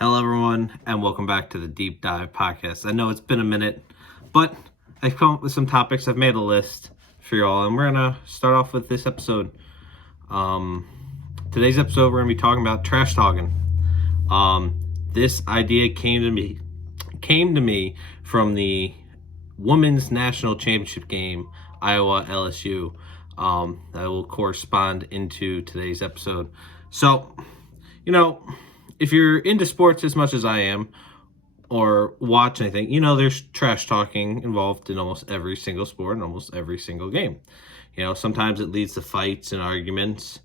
Hello, everyone, and welcome back to the Deep Dive Podcast. I know it's been a minute, but I've come up with some topics. I've made a list for y'all, and we're going to start off with this episode. Today's episode, we're going to be talking about trash talking. This idea came to me from the Women's National Championship game, Iowa LSU. That will correspond into today's episode. So, if you're into sports as much as I am, or watch anything, there's trash talking involved in almost every single sport and almost every single game. Sometimes it leads to fights and arguments,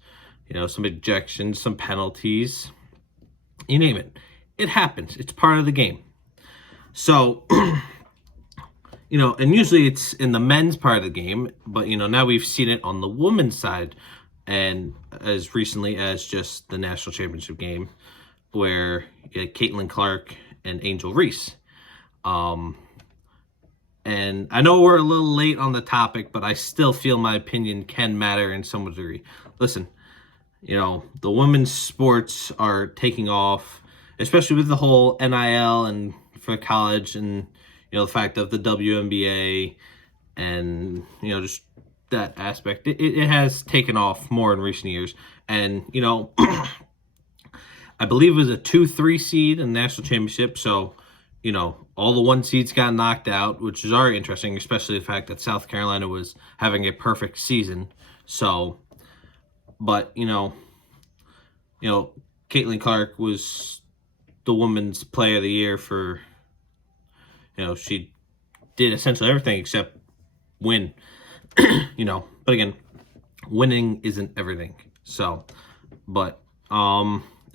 some ejections, some penalties, you name it. It happens. It's part of the game. So, and usually it's in the men's part of the game, but, now we've seen it on the women's side, and as recently as just the national championship game, where you had Caitlin Clark and Angel Reese. And I know we're a little late on the topic, but I still feel my opinion can matter in some degree. Listen, the women's sports are taking off, especially with the whole NIL and for college and, the fact of the WNBA and, just that aspect. It has taken off more in recent years. And, I believe it was a 2-3 seed in the national championship. So, all the 1 seeds got knocked out, which is already interesting, especially the fact that South Carolina was having a perfect season. So, but, Caitlin Clark was the women's player of the year for, she did essentially everything except win, but again, winning isn't everything. So, but,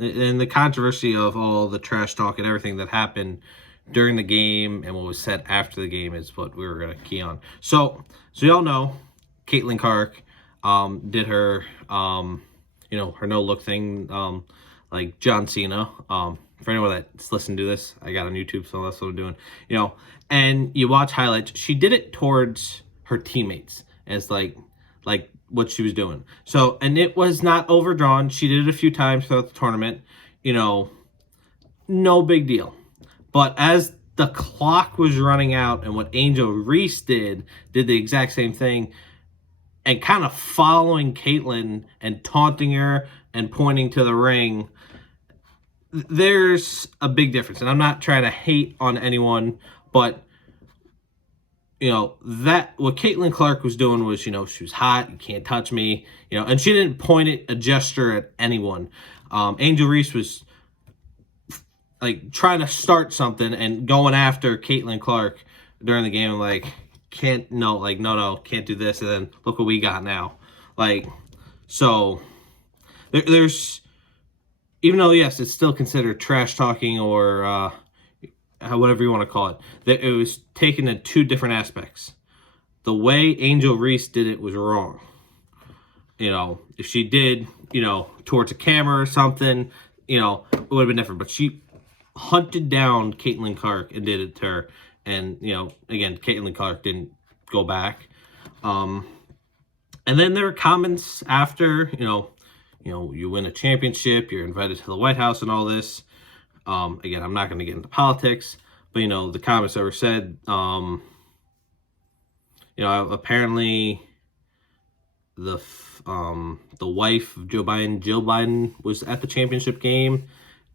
and the controversy of all the trash talk and everything that happened during the game and what was said after the game is what we were going to key on. So y'all know Caitlin Clark did her, her no-look thing like John Cena. For anyone that's listening to this, I got on YouTube, so that's what I'm doing. And you watch highlights. She did it towards her teammates as like what she was doing. So, and it was not overdrawn. She did it a few times throughout the tournament. No big deal. But as the clock was running out and what Angel Reese did the exact same thing and kind of following Caitlin and taunting her and pointing to the ring, there's a big difference. And I'm not trying to hate on anyone, but that what Caitlin Clark was doing was, she was hot, you can't touch me, and she didn't point a gesture at anyone. Angel Reese was like trying to start something and going after Caitlin Clark during the game, like, no, can't do this. And then look what we got now. So there's, even though, yes, it's still considered trash talking or, whatever you want to call it, that it was taken in two different aspects. The way Angel Reese did it was wrong. If she did, towards a camera or something, it would have been different. But she hunted down Caitlin Clark and did it to her. And, again, Caitlin Clark didn't go back. And then there were comments after, you win a championship, you're invited to the White House and all this. Again, I'm not going to get into politics, but, the comments that were said, apparently the wife of Joe Biden was at the championship game,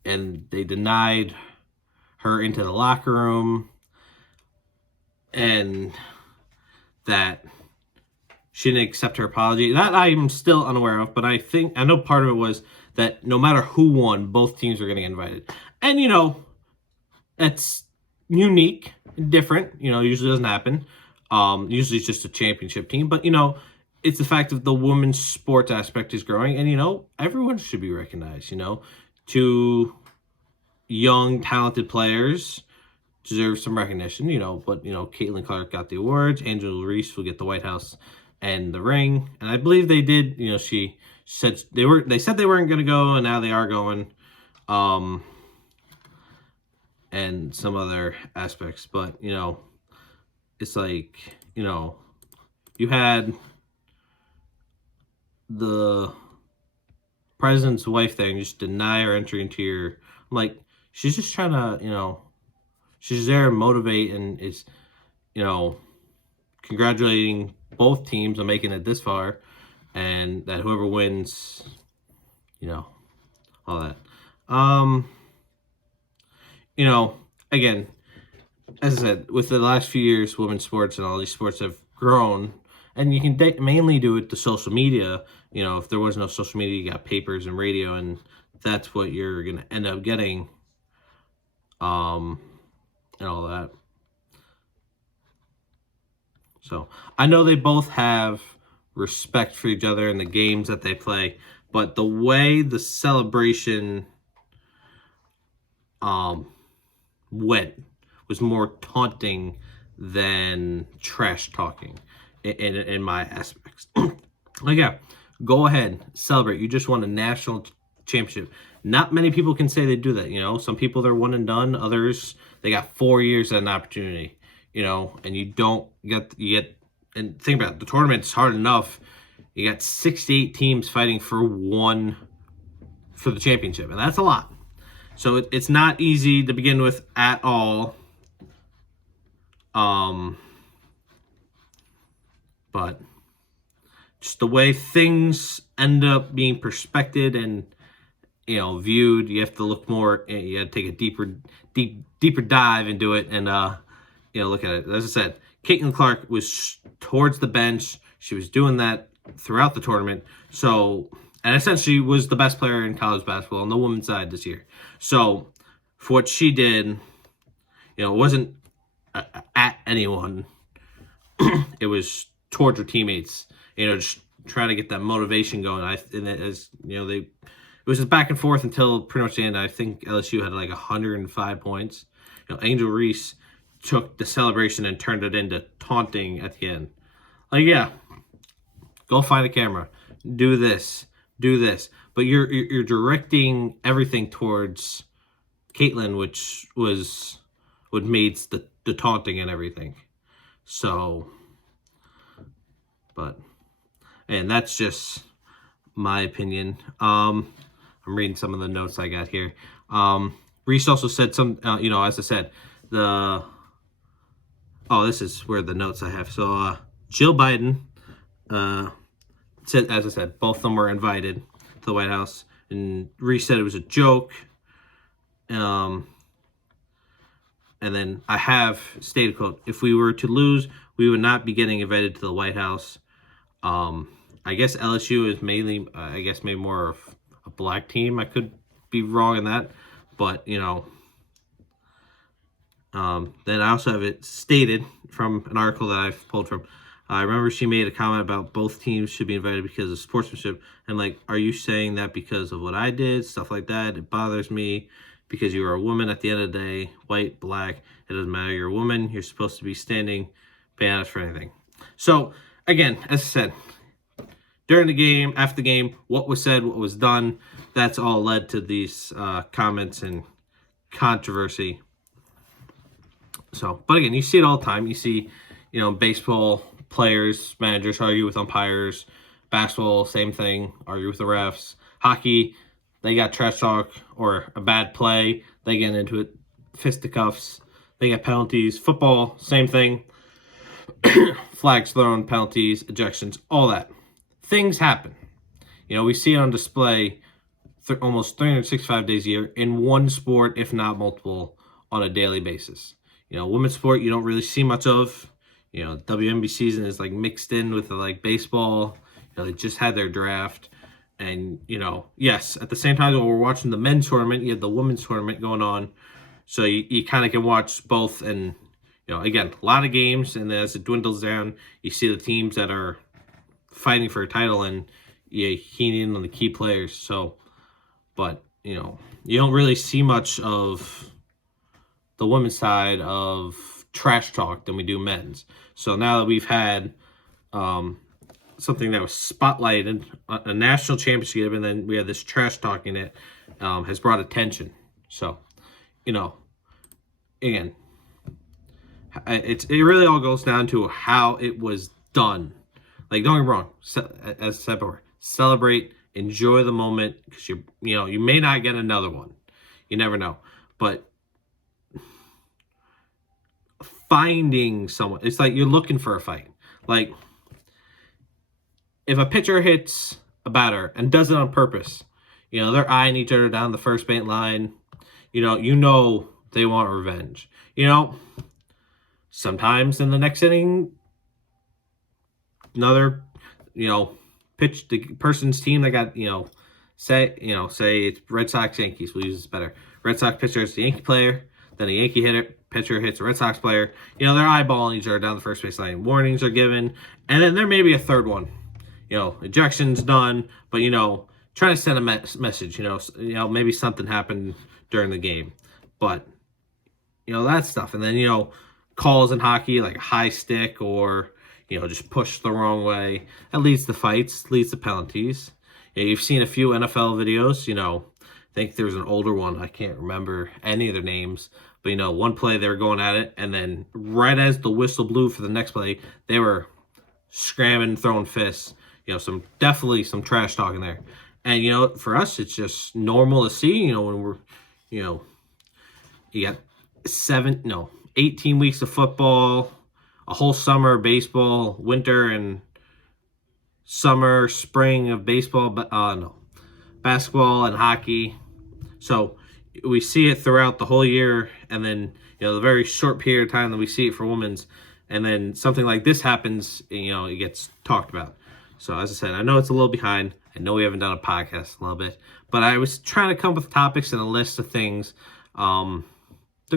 and they denied her into the locker room, and that she didn't accept her apology. That I'm still unaware of, but I know part of it was that no matter who won, both teams were going to get invited. And, that's unique, different, usually doesn't happen. Usually it's just a championship team. But, it's the fact that the women's sports aspect is growing. And, everyone should be recognized, Two young, talented players deserve some recognition, But, Caitlin Clark got the awards. Angel Reese will get the White House and the ring. And I believe they did, she said they said they weren't going to go, and now they are going. And some other aspects, but it's like, you had the president's wife there and just deny her entry into your, I'm like, she's just trying to, she's there to motivate and is, congratulating both teams on making it this far, and that whoever wins, all that. You know, again, as I said, with the last few years, women's sports and all these sports have grown, and you can mainly do it to social media. If there was no social media, you got papers and radio, and that's what you're gonna end up getting, and all that. So I know they both have respect for each other in the games that they play, but the way the celebration went was more taunting than trash talking in my aspects. Like, yeah, go ahead, celebrate. You just won a national championship. Not many people can say they do that. Some people, they're one and done. Others, they got 4 years at an opportunity. And you get, and think about it, the tournament's hard enough. You got 68 teams fighting for the championship, and that's a lot. So it's not easy to begin with at all. But just the way things end up being perspected and viewed, you have to look more. You have to take a deeper dive into it and look at it. As I said, Caitlin Clark was towards the bench. She was doing that throughout the tournament. So, and essentially was the best player in college basketball on the women's side this year. So, for what she did, it wasn't at anyone. It was towards her teammates. Just trying to get that motivation going. It was just back and forth until pretty much the end. I think LSU had like 105 points. Angel Reese took the celebration and turned it into taunting at the end. Like, yeah, go find a camera, do this, but you're directing everything towards Caitlin, which was what made the taunting and everything. So, and that's just my opinion. I'm reading some of the notes I got here. Reese also said some, as I said, this is where the notes I have. So, Jill Biden said, as I said, both of them were invited to the White House, and Reese said it was a joke. And then I have stated, quote, "If we were to lose, we would not be getting invited to the White House." I guess LSU is mainly, maybe more of a black team. I could be wrong in that, but then I also have it stated from an article that I've pulled from. I remember she made a comment about both teams should be invited because of sportsmanship. And like, are you saying that because of what I did? Stuff like that. It bothers me because you are a woman at the end of the day, white, black. It doesn't matter. You're a woman. You're supposed to be standing, banned for anything. So again, as I said, during the game, after the game, what was said, what was done, that's all led to these comments and controversy. So, but again, you see it all the time. You see, baseball players, managers argue with umpires. Basketball, same thing, argue with the refs. Hockey, they got trash talk or a bad play. They get into it, fisticuffs. They get penalties. Football, same thing. Flags thrown, penalties, ejections, all that. Things happen. We see it on display almost 365 days a year in one sport, if not multiple, on a daily basis. Women's sport, you don't really see much of. WNBA season is like mixed in with baseball. They just had their draft. And, yes, at the same time while we're watching the men's tournament, you have the women's tournament going on. So you kind of can watch both. And, again, a lot of games. And then as it dwindles down, you see the teams that are fighting for a title and you keen in on the key players. So, but, you don't really see much of the women's side of trash talk than we do men's. So now that we've had something that was spotlighted, a national championship, and then we have this trash talking that has brought attention. So, again, it really all goes down to how it was done. Like, don't get me wrong, as I said before, celebrate, enjoy the moment, because you may not get another one. You never know. but finding someone, it's like you're looking for a fight. Like, if a pitcher hits a batter and does it on purpose, they're eyeing each other down the first base line. You know they want revenge. Sometimes in the next inning, another, pitch the person's team that got, say it's Red Sox Yankees. We'll use this better. Red Sox pitcher is the Yankee player. Then the Yankee pitcher hits a Red Sox player. They're eyeballing each other down the first base line. Warnings are given, and then there may be a third one. Ejection's done, but trying to send a message. Maybe something happened during the game, but that stuff. And then calls in hockey like a high stick or just push the wrong way. That leads to fights, leads to penalties. You've seen a few NFL videos. I think there's an older one. I can't remember any of their names, but one play they were going at it, and then right as the whistle blew for the next play, they were scramming, throwing fists. Definitely some trash talking there. And for us, it's just normal to see. When we're, you got 18 weeks of football, a whole summer of baseball, winter and summer, spring of baseball, but basketball and hockey. So we see it throughout the whole year, and then the very short period of time that we see it for women's, and then something like this happens, it gets talked about. So as I said, I know it's a little behind. I know we haven't done a podcast in a little bit, but I was trying to come up with topics and a list of things to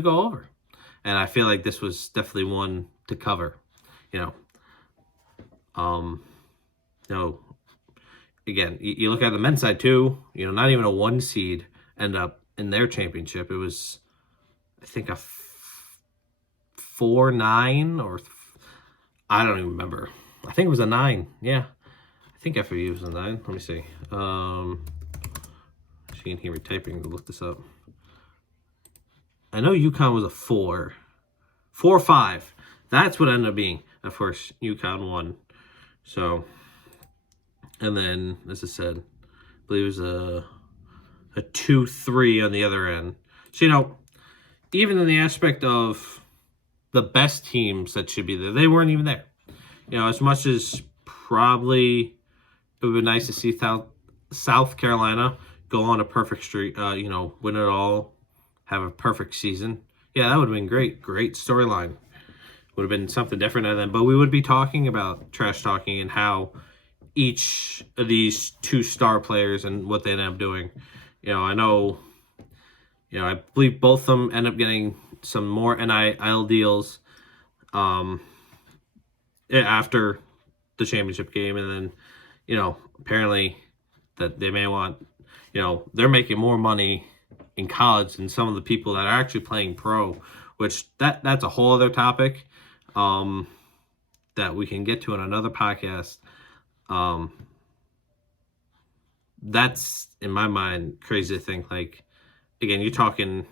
go over, and I feel like this was definitely one to cover. Again, you look at the men's side too. Not even a 1 seed end up in their championship. It was, I think, a 4-9 or I don't even remember. I think it was a 9. Yeah, I think FAU was a 9. Let me see. She can hear me typing to look this up. I know UConn was a 4. 4-5. That's what it ended up being. Of course, UConn won. So, and then, as I said, I believe it was a 2-3 on the other end. So, even in the aspect of the best teams that should be there, they weren't even there. As much as probably it would be nice to see South Carolina go on a perfect streak, win it all, have a perfect season. Yeah, that would have been great. Great storyline. Would have been something different. And then, but we would be talking about trash talking and how each of these 2-star players and what they end up doing. I know, I believe both of them end up getting some more NIL deals after the championship game. And then, apparently that they may want, they're making more money in college than some of the people that are actually playing pro, which that's a whole other topic that we can get to in another podcast. That's, in my mind, crazy to think. Like, again, you're talking,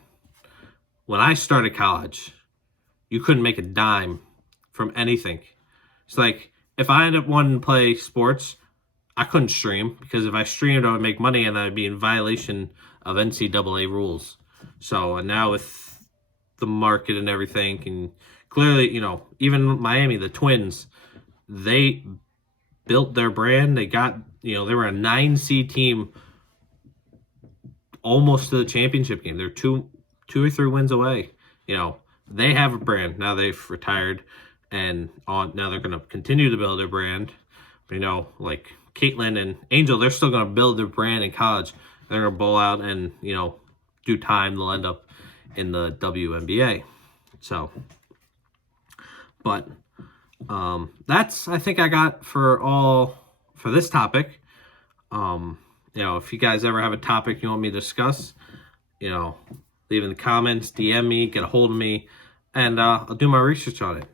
when I started college, you couldn't make a dime from anything. It's like, if I ended up wanting to play sports, I couldn't stream, because if I streamed, I would make money, and I'd be in violation of NCAA rules. So, and now with the market and everything, and clearly, even Miami, the Twins, they built their brand. They got, they were a 9 seed team almost to the championship game. They're two or three wins away. They have a brand. Now they've retired, and now they're going to continue to build their brand. Like Caitlin and Angel, they're still going to build their brand in college. They're going to bowl out and, due time, they'll end up in the WNBA. So, but that's, I think, I got for this topic. If you guys ever have a topic you want me to discuss, leave in the comments, DM me, get a hold of me, and I'll do my research on it.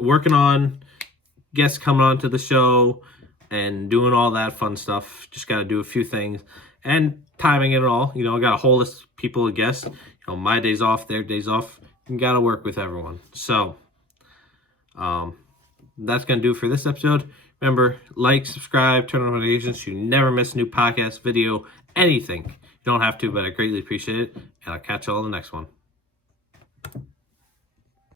Working on guests coming on to the show and doing all that fun stuff. Just got to do a few things and timing it all. I got a whole list of people to guess. My days off, their days off. You got to work with everyone. So, that's going to do it for this episode. Remember, like, subscribe, turn on notifications so you never miss a new podcast, video, anything. don't have to, but I greatly appreciate it. And I'll catch you all in the next one.